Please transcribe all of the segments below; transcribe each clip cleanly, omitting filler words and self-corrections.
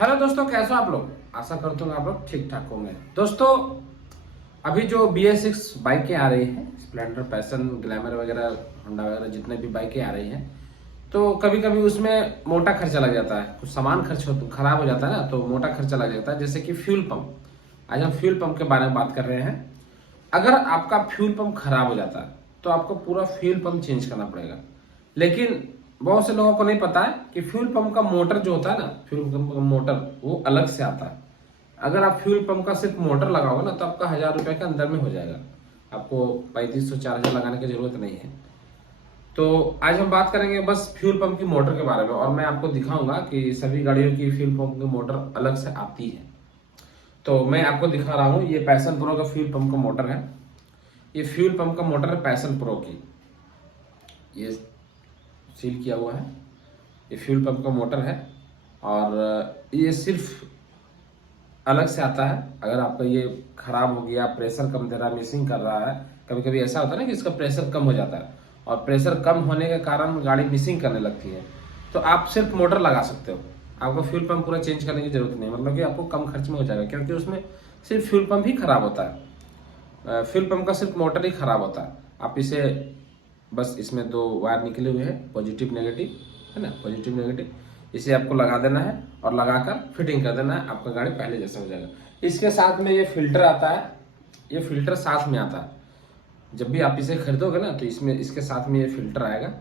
Hello दोस्तों, कैसे हो आप लोग। आशा करता हूँ आप लोग ठीक ठाक होंगे। दोस्तों, अभी जो BS6 बाइकें आ रही हैं, स्प्लेंडर, पैशन, ग्लैमर वगैरह, होंडा वगैरह, जितने भी बाइकें आ रही हैं, तो कभी कभी उसमें मोटा खर्चा लग जाता है। कुछ सामान खराब हो जाता है ना, तो मोटा खर्चा लग जाता है। जैसे कि फ्यूल पंप। आज हम फ्यूल पंप के बारे में बात कर रहे हैं। अगर आपका फ्यूल पंप खराब हो जाता है तो आपको पूरा फ्यूल पंप चेंज करना पड़ेगा। लेकिन बहुत से लोगों को नहीं पता है कि फ्यूल पंप का मोटर जो होता है ना, फ्यूल पंप का मोटर वो अलग से आता है। अगर आप फ्यूल पंप का सिर्फ मोटर लगाओगे ना, तो आपका 1,000 रुपये के अंदर में हो जाएगा। आपको 3,500 4,000 लगाने की जरूरत नहीं है। तो आज हम बात करेंगे बस फ्यूल पंप की मोटर के बारे में, और मैं आपको दिखाऊंगा कि सभी गाड़ियों की फ्यूल पंप की मोटर अलग से आती है। तो मैं आपको दिखा रहा हूँ, ये पैशन प्रो का फ्यूल पंप का मोटर है। ये फ्यूल पंप का मोटर है पैशन प्रो की। ये सील किया हुआ है। ये फ्यूल पंप का मोटर है और ये सिर्फ अलग से आता है। अगर आपका ये खराब हो गया, प्रेशर कम दे रहा है, मिसिंग कर रहा है, कभी कभी ऐसा होता है ना कि इसका प्रेशर कम हो जाता है, और प्रेशर कम होने के कारण गाड़ी मिसिंग करने लगती है, तो आप सिर्फ मोटर लगा सकते हो। आपको फ्यूल पंप पूरा चेंज करने की जरूरत नहीं, मतलब कि आपको कम खर्च में हो जाएगा, क्योंकि उसमें सिर्फ फ्यूल पंप ही खराब होता है। फ्यूल पंप का सिर्फ मोटर ही खराब होता है। आप इसे बस, इसमें 2 वायर निकले हुए हैं, पॉजिटिव नेगेटिव, है ना, पॉजिटिव नेगेटिव। इसे आपको लगा देना है और लगाकर फिटिंग कर देना है, आपका गाड़ी पहले जैसा हो जाएगा। इसके साथ में ये फिल्टर आता है। ये फिल्टर साथ में आता है। जब भी आप इसे खरीदोगे ना, तो इसमें इसके साथ में ये फिल्टर आएगा।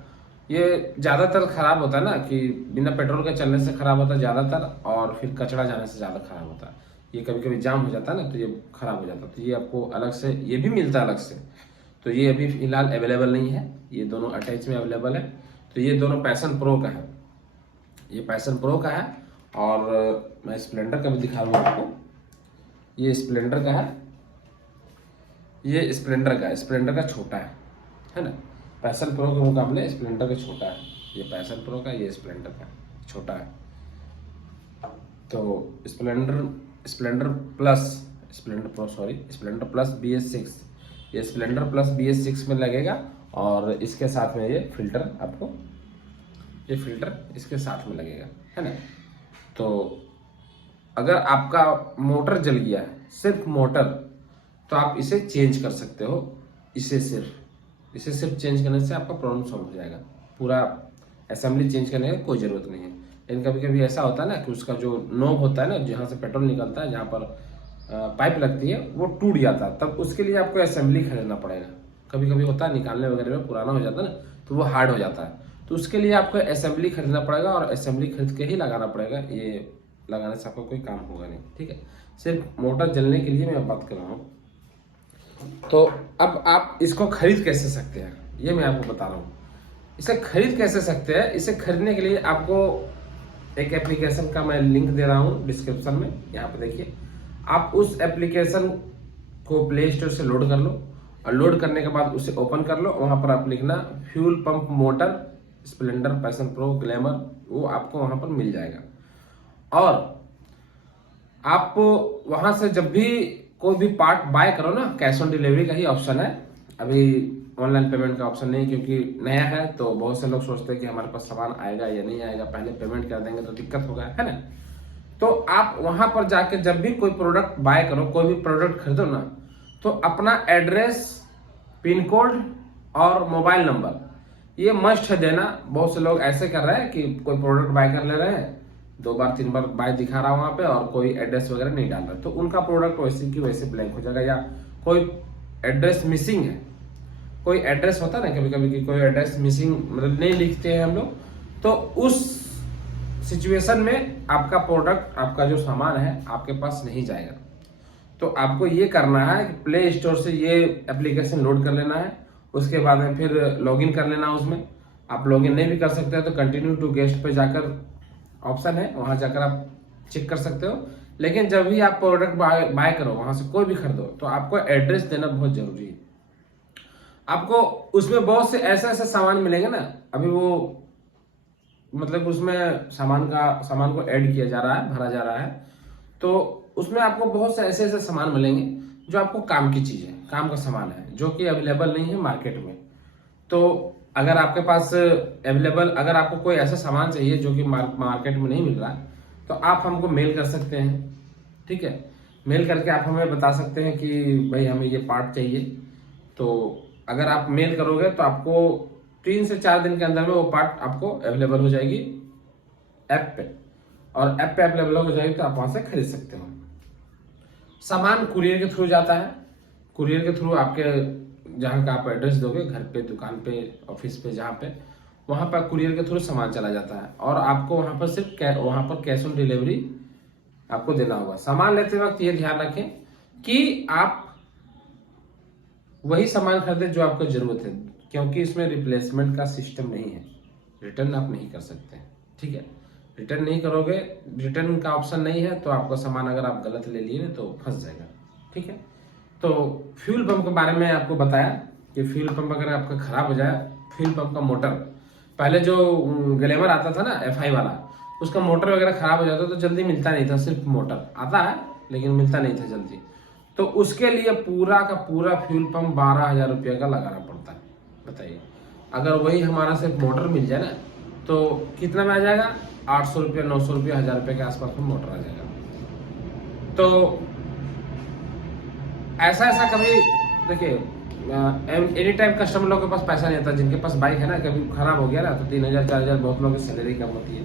ये ज़्यादातर खराब होता है ना, कि बिना पेट्रोल के चलने से खराब होता है ज़्यादातर, और फिर कचरा जाने से ज़्यादा खराब होता है। ये कभी कभी जाम हो जाता है ना, तो ये खराब हो जाता है। तो ये आपको अलग से, ये भी मिलता है अलग से। तो ये अभी फिलहाल अवेलेबल नहीं है, ये दोनों अटैच में अवेलेबल है। तो ये दोनों पैशन प्रो का है। ये पैशन प्रो का है, और मैं स्प्लेंडर का भी दिखा रहा हूँ आपको। ये स्प्लेंडर का है। ये स्प्लेंडर का छोटा है ना। पैशन प्रो के मुकाबले स्प्लेंडर का छोटा है। ये पैशन प्रो का, ये स्प्लेंडर का छोटा है। तो Splendor plus, Splendor plus BS6, ये स्प्लेंडर प्लस BS6 में लगेगा। और इसके साथ में ये फिल्टर आपको, ये फिल्टर इसके साथ में लगेगा, है ना। तो अगर आपका मोटर जल गया है, सिर्फ मोटर, तो आप इसे चेंज कर सकते हो। इसे सिर्फ चेंज करने से आपका प्रॉब्लम सॉल्व हो जाएगा। पूरा असेंबली चेंज करने की कोई ज़रूरत नहीं है। लेकिन कभी कभी ऐसा होता है ना कि उसका जो नोब होता है ना, जहाँ से पेट्रोल निकलता है, जहाँ पर पाइप लगती है, वो टूट जाता है। तब उसके लिए आपको असेंबली खरीदना पड़ेगा। कभी कभी होता है निकालने वगैरह में पुराना हो जाता है ना, तो वो हार्ड हो जाता है। तो उसके लिए आपको असेंबली खरीदना पड़ेगा, और असेंबली खरीद के ही लगाना पड़ेगा। ये लगाने से आपका कोई काम होगा नहीं, ठीक है। सिर्फ मोटर जलने के लिए मैं बात कर रहा हूँ। तो अब आप इसको खरीद कैसे सकते हैं, ये मैं आपको बता रहा हूँ। इसे खरीद कैसे सकते हैं, इसे खरीदने के लिए आपको एक एप्लीकेशन का मैं लिंक दे रहा हूँ डिस्क्रिप्शन में, यहाँ पे देखिए। आप उस एप्लीकेशन को प्ले स्टोर से लोड कर लो, और लोड करने के बाद उसे ओपन कर लो। वहाँ पर आप लिखना fuel pump motor Splendor passion pro glamour, वो आपको वहाँ पर मिल जाएगा। और आप वहाँ से जब भी कोई भी पार्ट बाय करो ना, कैश ऑन डिलीवरी का ही ऑप्शन है। अभी ऑनलाइन पेमेंट का ऑप्शन नहीं, क्योंकि नया है। तो बहुत से लोग सोचते हैं कि हमारे पास सामान आएगा या नहीं आएगा, पहले पेमेंट कर देंगे तो दिक्कत होगा, है ना। तो आप वहां पर जाके जब भी कोई प्रोडक्ट बाय करो, कोई भी प्रोडक्ट खरीदो ना, तो अपना एड्रेस, पिन कोड और मोबाइल नंबर ये मस्ट है देना। बहुत से लोग ऐसे कर रहे हैं कि कोई प्रोडक्ट बाय कर ले रहे हैं, 2 बार 3 बार बाय दिखा रहा वहां पे, और कोई एड्रेस वगैरह नहीं डाल रहा, तो उनका प्रोडक्ट वैसे की वैसे ब्लैंक हो जाएगा। या कोई एड्रेस मिसिंग है, कोई एड्रेस होता है ना कभी कभी कि कोई एड्रेस मिसिंग, मतलब नहीं लिखते हैं हम लोग, तो उस सिचुएशन में आपका प्रोडक्ट, आपका जो सामान है, आपके पास नहीं जाएगा। तो आपको ये करना है कि प्ले स्टोर से ये एप्लीकेशन लोड कर लेना है। उसके बाद में फिर लॉगिन कर लेना उसमें। आप लॉगिन नहीं भी कर सकते हो तो कंटिन्यू टू गेस्ट पे जाकर ऑप्शन है, वहां जाकर आप चेक कर सकते हो। लेकिन जब भी आप प्रोडक्ट बाय करो, वहां से कोई भी खरीदो, तो आपको एड्रेस देना बहुत जरूरी है। आपको उसमें बहुत से ऐसे ऐसे सामान मिलेंगे ना, अभी वो मतलब उसमें सामान को ऐड किया जा रहा है, भरा जा रहा है। तो उसमें आपको बहुत से ऐसे ऐसे सामान मिलेंगे जो आपको काम की चीज है, काम का सामान है, जो कि अवेलेबल नहीं है मार्केट में। तो अगर आपके पास अवेलेबल, अगर आपको कोई ऐसा सामान चाहिए जो कि मार्केट में नहीं मिल रहा है, तो आप हमको मेल कर सकते हैं, ठीक है। मेल करके आप हमें बता सकते हैं कि भाई हमें ये पार्ट चाहिए। तो अगर आप मेल करोगे तो आपको 3 से 4 दिन के अंदर में वो पार्ट आपको अवेलेबल हो जाएगी ऐप पे, और ऐप पे अवेलेबल हो जाएगी तो आप वहां से खरीद सकते हो। सामान कुरियर के थ्रू जाता है। कुरियर के थ्रू आपके जहाँ का आप एड्रेस दोगे, घर पे, दुकान पे, ऑफिस पे, जहाँ पे, वहां पर कुरियर के थ्रू सामान चला जाता है, और आपको वहां पर सिर्फ वहां पर कैश ऑन डिलीवरी आपको देना होगा। सामान लेते वक्त ये ध्यान रखें कि आप वही सामान खरीदे जो आपको जरूरत है, क्योंकि इसमें रिप्लेसमेंट का सिस्टम नहीं है, रिटर्न आप नहीं कर सकते, ठीक है। रिटर्न नहीं करोगे, रिटर्न का ऑप्शन नहीं है, तो आपका सामान अगर आप गलत ले लिए ना तो फंस जाएगा, ठीक है। तो फ्यूल पंप के बारे में आपको बताया कि फ्यूल पंप अगर आपका खराब हो जाए, फ्यूल पंप का मोटर, पहले जो ग्लैमर आता था ना FI वाला, उसका मोटर वगैरह खराब हो जाता तो जल्दी मिलता नहीं था, सिर्फ मोटर आता है लेकिन मिलता नहीं था जल्दी। तो उसके लिए पूरा का पूरा फ्यूल पंप 12,000 रुपये का लगाना पड़ता है। बताइए, अगर वही हमारा सिर्फ मोटर मिल जाए ना तो कितना में आ जाएगा? 800 रुपये, 900 रुपये, 1000 रुपये के आसपास में मोटर आ जाएगा। तो ऐसा कभी देखिए, एनी टाइम कस्टमर लोगों के पास पैसा नहीं आता। जिनके पास बाइक है ना, कभी खराब हो गया ना तो 3,000 4,000, बहुत लोगों की सैलरी कम होती है,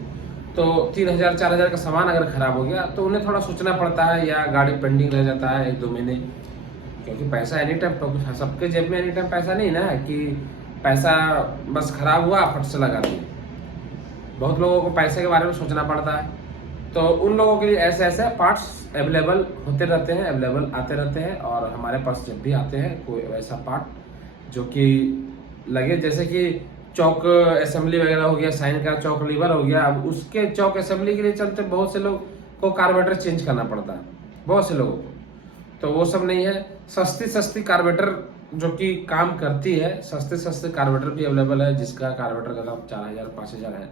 तो 3,000 4,000 का सामान अगर खराब हो गया तो उन्हें थोड़ा सोचना पड़ता है, या गाड़ी पेंडिंग रह जाता है 1-2 महीने, क्योंकि पैसा एनी टाइम तो सबके जेब में एनी टाइम पैसा नहीं ना, कि पैसा बस खराब हुआ फट से लगा दिया। बहुत लोगों को पैसे के बारे में सोचना पड़ता है। तो उन लोगों के लिए ऐसे ऐसे पार्ट्स अवेलेबल होते रहते हैं, अवेलेबल आते रहते हैं, और हमारे पास जब भी आते हैं कोई ऐसा पार्ट जो कि लगे, जैसे कि चौक असेंबली वगैरह हो गया, साइन का चौक लीवर हो गया, अब उसके चौक असेंबली के लिए चलते बहुत से लोग को कार्बोरेटर चेंज करना पड़ता है, बहुत से लोगों को। तो वो सब नहीं है, सस्ती कार्बोरेटर जो कि काम करती है, सस्ते कार्बोरेटर भी अवेलेबल है, जिसका कार्बोरेटर का दाम 4,000 5,000 है,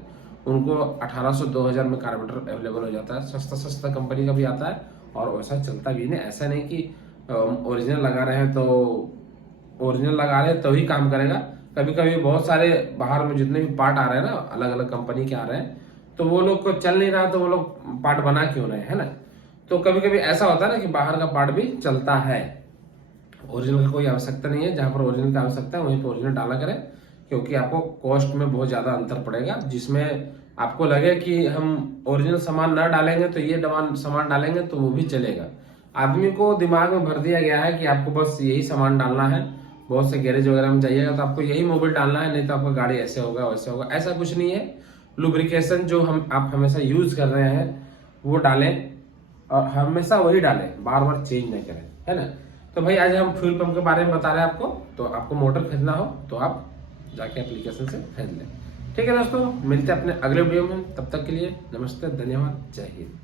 उनको 1,800 2,000 में कार्बोरेटर अवेलेबल हो जाता है। सस्ता कंपनी का भी आता है, और वैसा चलता भी नहीं। ऐसा नहीं कि ओरिजिनल लगा रहे हैं तो ओरिजिनल लगा रहे हैं तो ही काम करेगा। कभी कभी बहुत सारे बाहर में जितने भी पार्ट आ रहे हैं ना, अलग अलग कंपनी के आ रहे हैं, तो वो लोग को चल नहीं रहा तो वो लोग पार्ट बना क्यों रहे है ना। तो कभी कभी ऐसा होता है ना कि बाहर का पार्ट भी चलता है, ओरिजिनल का कोई आवश्यकता नहीं है। जहां पर ओरिजिनल की आवश्यकता है वहीं पर ओरिजिनल डाला करें, क्योंकि आपको कॉस्ट में बहुत ज्यादा अंतर पड़ेगा। जिसमें आपको लगे कि हम ओरिजिनल सामान ना डालेंगे तो ये सामान डालेंगे तो वो भी चलेगा। आदमी को दिमाग में भर दिया गया है कि आपको बस यही सामान डालना है। बहुत से गैरेज वगैरह में जाइएगा तो आपको यही मोबिल डालना है, नहीं तो आपका गाड़ी ऐसे होगा वैसे होगा। ऐसा कुछ नहीं है। लुब्रिकेशन जो आप हमेशा यूज कर रहे हैं वो डालें, और हमेशा वही डालें, बार बार चेंज नहीं करें, है ना। तो भाई आज हम फ्यूल पंप के बारे में बता रहे हैं आपको। तो आपको मोटर खरीदना हो तो आप जाके एप्लीकेशन से खरीद लें। ठीक है दोस्तों, मिलते हैं अपने अगले वीडियो में। तब तक के लिए नमस्ते, धन्यवाद, जय हिंद।